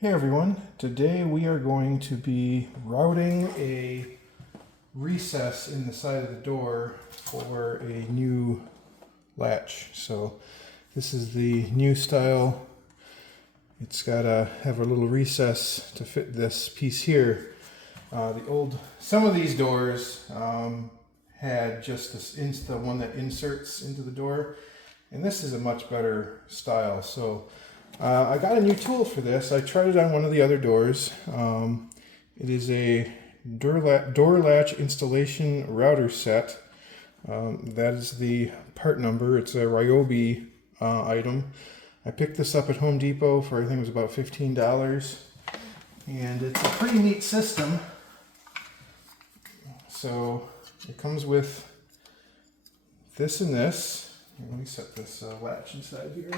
Hey everyone, today we are going to be routing a recess in the side of the door for a new latch. So this is the new style. It's got to have a little recess to fit this piece here. Some of these doors had just the one that inserts into the door, and this is a much better style. So I got a new tool for this. I tried it on one of the other doors. It is a door latch installation router set. That is the part number. It's a Ryobi item. I picked this up at Home Depot for, I think it was about $15. And it's a pretty neat system. So it comes with this and this. Let me set this latch inside here.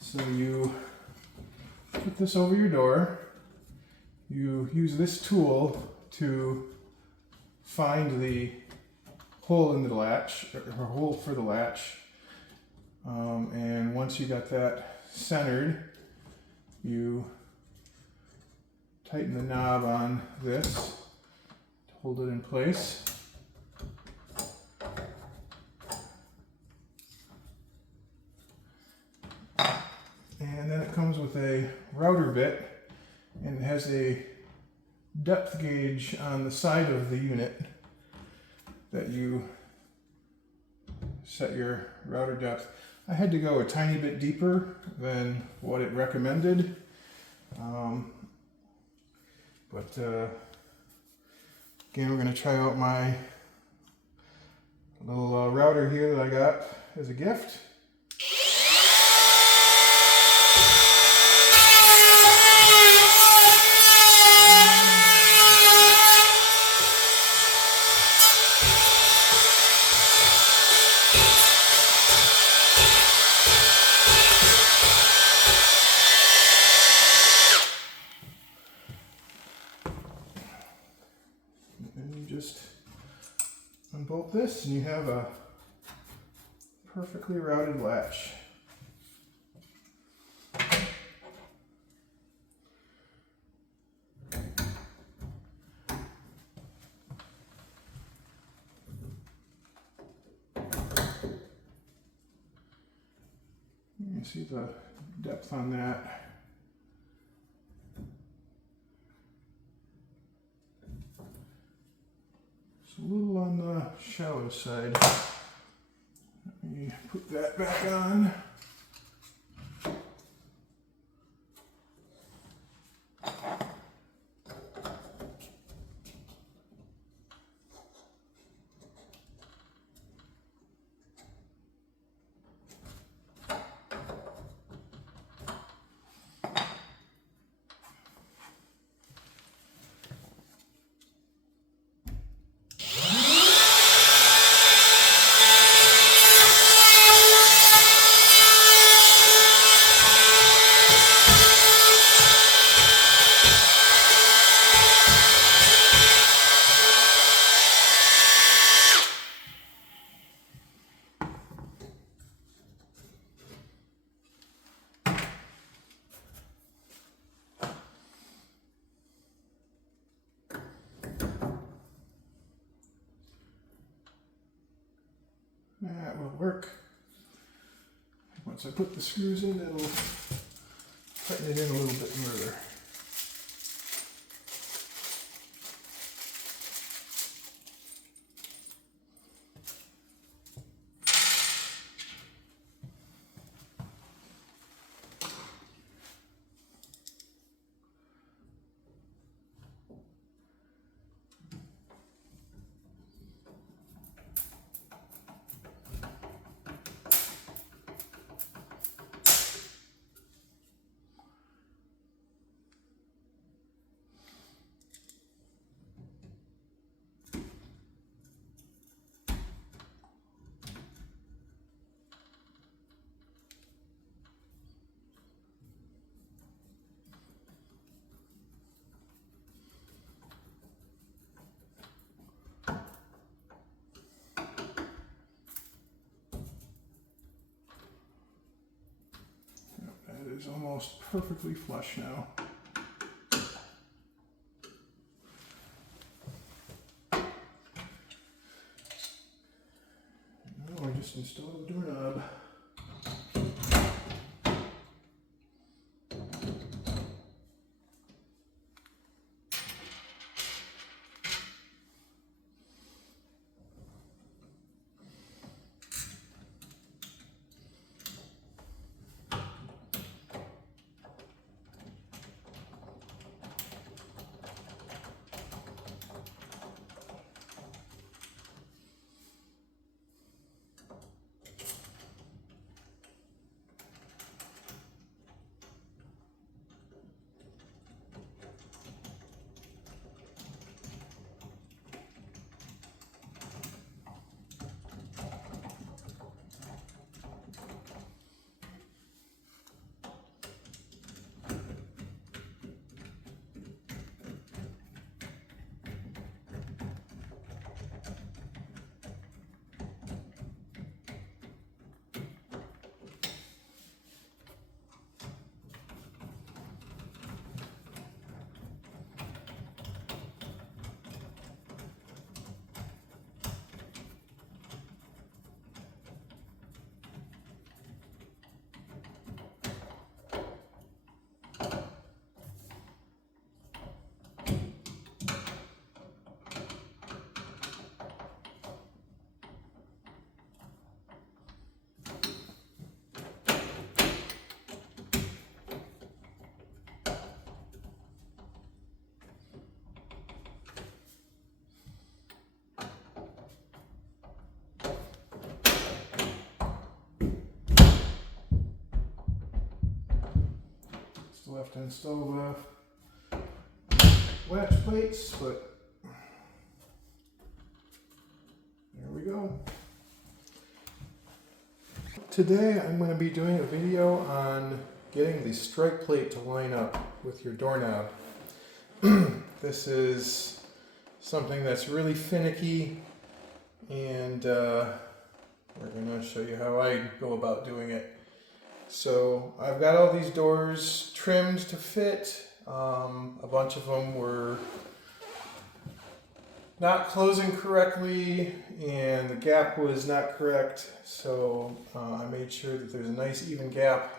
So you put this over your door, you use this tool to find the hole in the latch, or hole for the latch, and once you got that centered, you tighten the knob on this to hold it in place. And then it comes with a router bit, and it has a depth gauge on the side of the unit that you set your router depth. I had to go a tiny bit deeper than what it recommended, but again, we're going to try out my little router here that I got as a gift. And you just unbolt this and you have a perfectly routed latch. You can see the depth on that. It's a little on the shallow side. Let me put that back on. That will work. Once I put the screws in, it'll tighten it in a little bit further. That is almost perfectly flush now. Now I just install the doorknob. Still have to install the latch plates, but there we go. Today I'm going to be doing a video on getting the strike plate to line up with your doorknob. This is something that's really finicky, and we're going to show you how I go about doing it. So I've got all these doors trimmed to fit. A bunch of them were not closing correctly and the gap was not correct. So I made sure that there's a nice even gap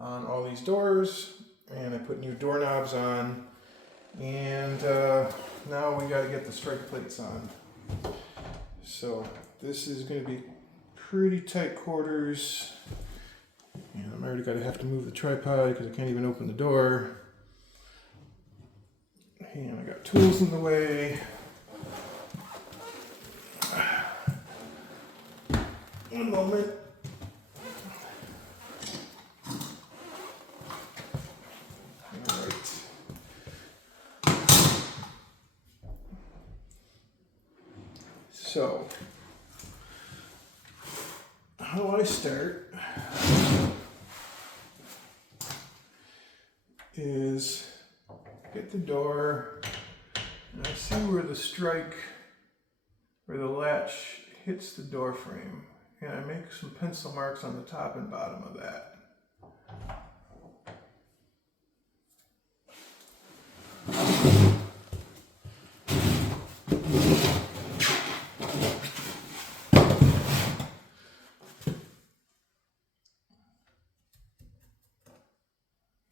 on all these doors, and I put new doorknobs on, and now we got to get the strike plates on. So this is going to be pretty tight quarters. And I'm already going to have to move the tripod because I can't even open the door. And I got tools in the way. One moment. Alright. So, how I start is get the door, and I see where the latch hits the door frame, and I make some pencil marks on the top and bottom of that.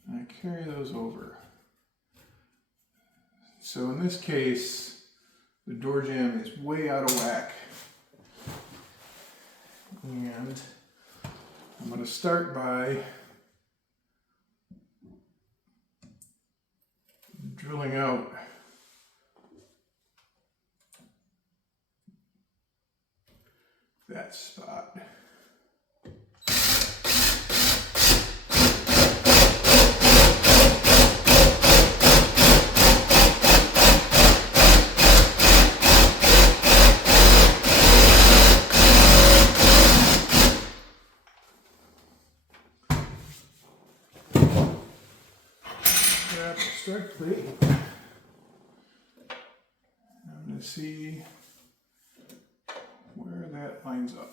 And I carry those over. So in this case, the door jamb is way out of whack. And I'm going to start by drilling out that spot. Grab the strike plate. I'm going to see where that lines up.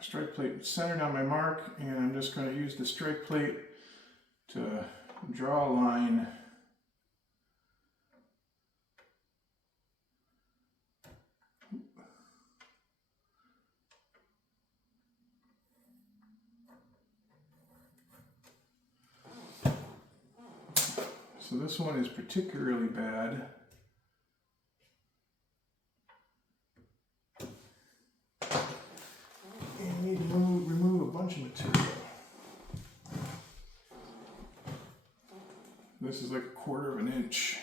strike plate centered on my mark, and I'm just going to use the strike plate to draw a line. So this one is particularly bad. And you need to remove a bunch of material. This is like 1/4 of an inch.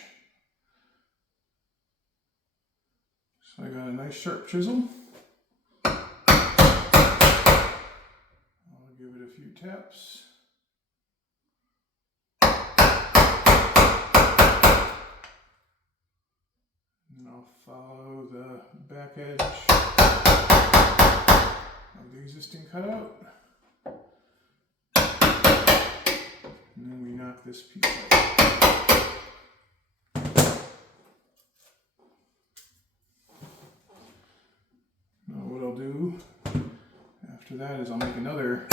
So I got a nice sharp chisel. I'll give it a few taps. And I'll follow the back edge of the existing cutout. And then we knock this piece out. Now what I'll do after that is I'll make another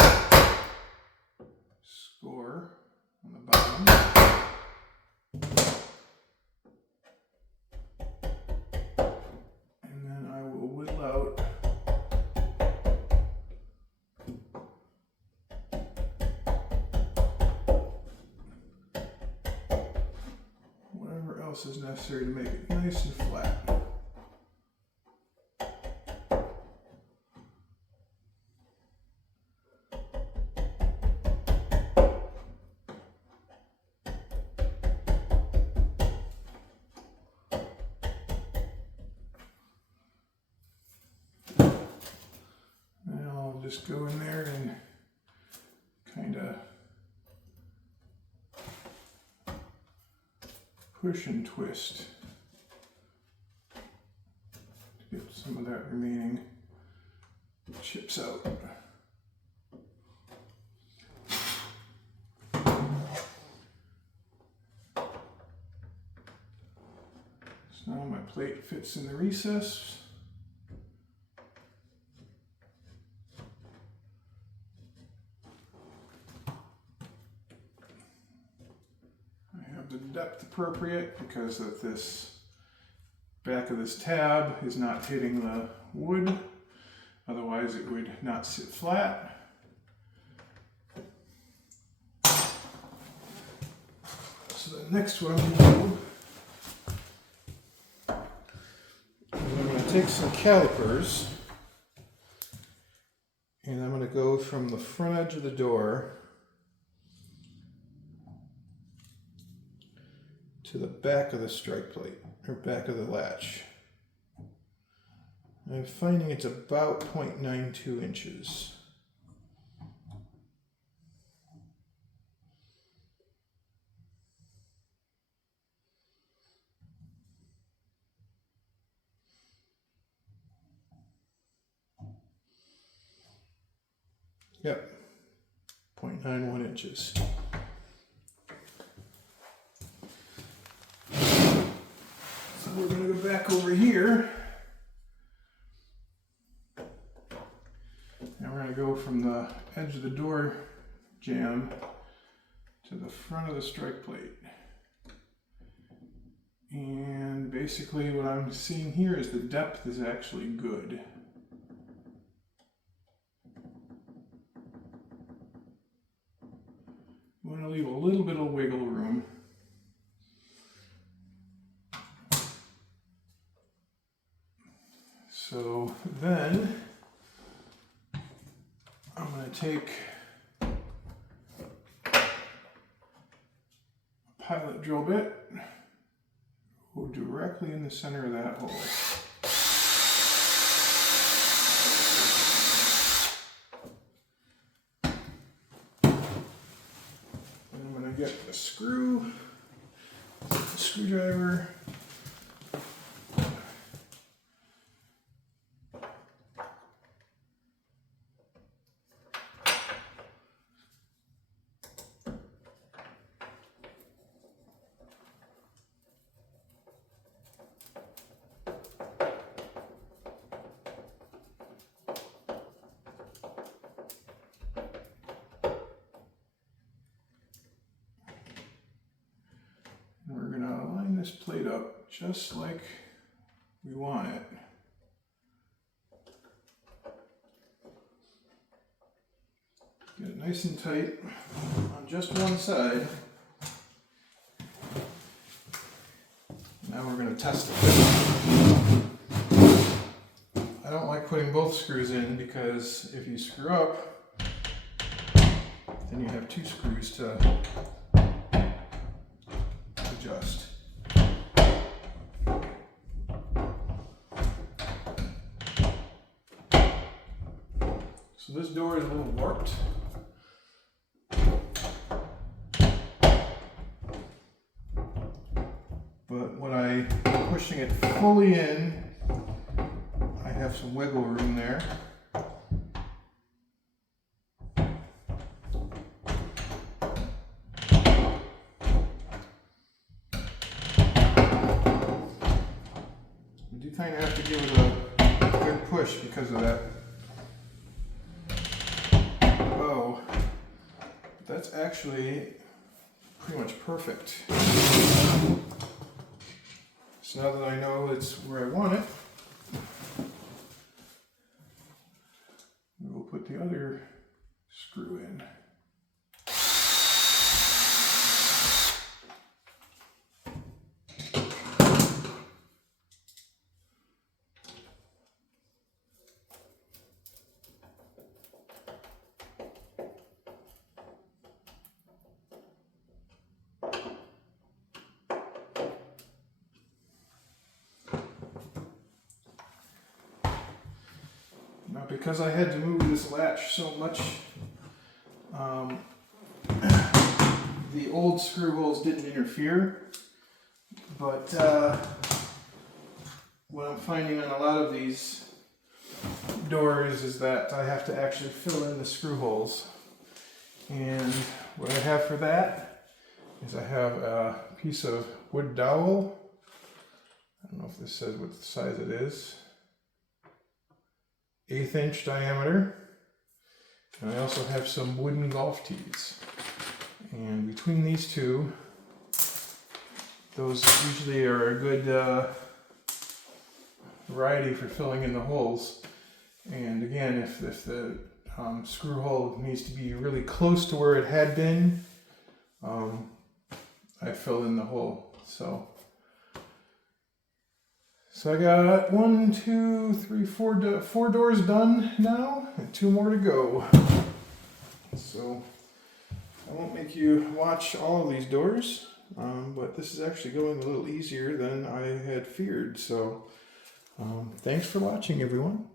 score on the bottom. And then I will whittle out whatever else is necessary to make it nice and flat. Just go in there and kind of push and twist to get some of that remaining chips out. So now my plate fits in the recess. The depth appropriate because of this back of this tab is not hitting the wood, otherwise it would not sit flat. So the next one I'm going to do is I'm going to take some calipers and I'm going to go from the front edge of the door to the back of the strike plate, or back of the latch. I'm finding it's about 0.92 inches. Yep, 0.91 inches. We're going to go back over here and we're going to go from the edge of the door jamb to the front of the strike plate. And basically what I'm seeing here is the depth is actually good. You want to leave a little bit of wiggle room. So then I'm going to take a pilot drill bit, go directly in the center of that hole. And I'm going to get the screwdriver. this plate up just like we want it. Get it nice and tight on just one side. Now we're going to test it. I don't like putting both screws in because if you screw up, then you have two screws to adjust. So this door is a little warped. But when I'm pushing it fully in, I have some wiggle room there. You do kind of have to give it a good push because of that bow. But that's actually pretty much perfect. So now that I know it's where I want it, we'll put the other screw in. Now, because I had to move this latch so much, the old screw holes didn't interfere, but what I'm finding on a lot of these doors is that I have to actually fill in the screw holes. And what I have for that is I have a piece of wood dowel. I don't know if this says what size it is. 1/8 inch diameter, and I also have some wooden golf tees, and between these two, those usually are a good variety for filling in the holes. And again, if the screw hole needs to be really close to where it had been, I fill in the hole. So I got 1, 2, 3, 4 doors done now, and 2 more to go. So I won't make you watch all of these doors, but this is actually going a little easier than I had feared. So thanks for watching, everyone.